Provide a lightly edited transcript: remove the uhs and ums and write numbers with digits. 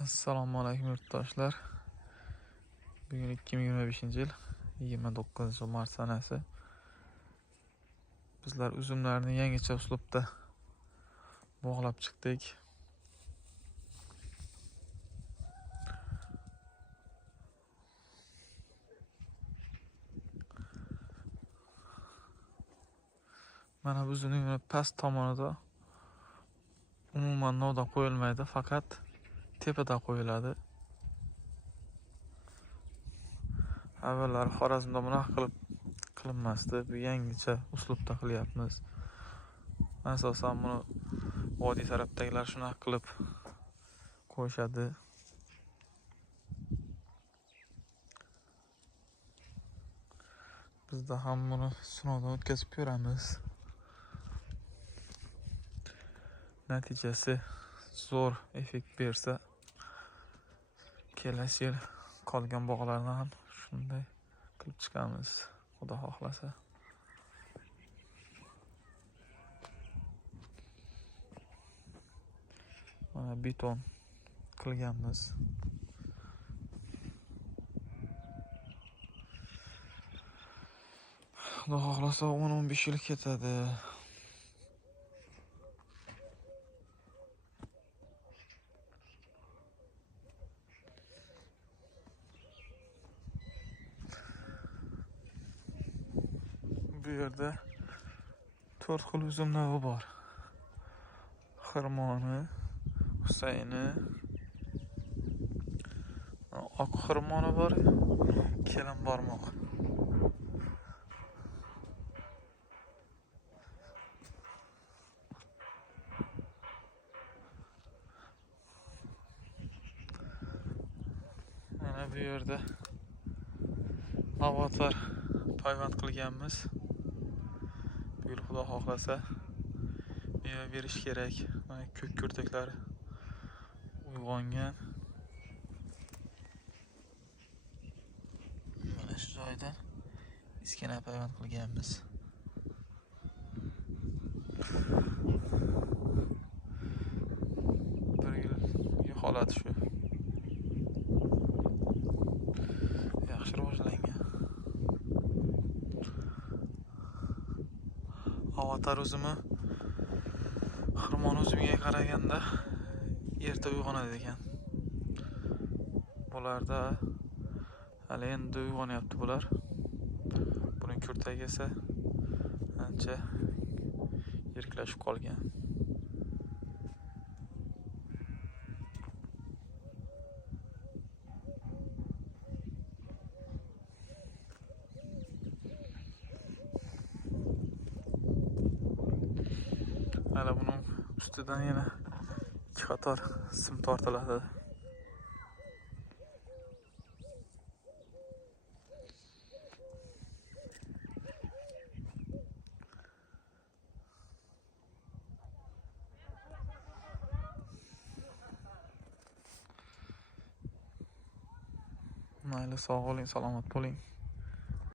Assalomu alaykum yurtdoshlar. Bugun 2025-yil 29-mart sanasi. Bizlar uzumlarni yangicha uslubda bog'lab chiqdik. Mana bu uzumning past tomonida umuman novda qo'yilmaydi, faqat tepada qo'yiladi. Avvallar Xorazmda bunaqa qilinmasdi. Bu yangicha uslubda qilyapmiz. Asosan buni vodiy tarafdagilar shunaqa qilib qo'yishadi. Bizda ham buni sinovdan o'tkazib ko'ramiz. Natijasi zo'r effekt bersa, kelasi yil qolgan bog'larni ham shunday qilib chiqamiz, Xudo xohlasa. Mana beton qilganmiz. Xudo xohlasa 10-15 yil ketadi. Bu yerda 4 xil uzum navi bor. Xirmoni, Husayni, oq xirmoni bor, kelin barmoq. Mana bu yerda avotlar payvand qilganmiz. Bu yil Xudo xohlasa meva berish kerak. Mana ko'k kurtaklari uyg'ongan. Mana shu joyda iskana payvand qilganmiz. Bir yil holati shu. Yaxshi rivojlangan. Avatar uzumi xirmon uzumiga qaraganda erta uyg'onadi ekan. Bularda hali endi uyg'onyapti bular. Buning kurtagi esa ancha yiriklashib qolgan. Hala buning ustidan yana 2 qator sim tortiladi. Mayli, sog' bo'ling, salomat bo'ling.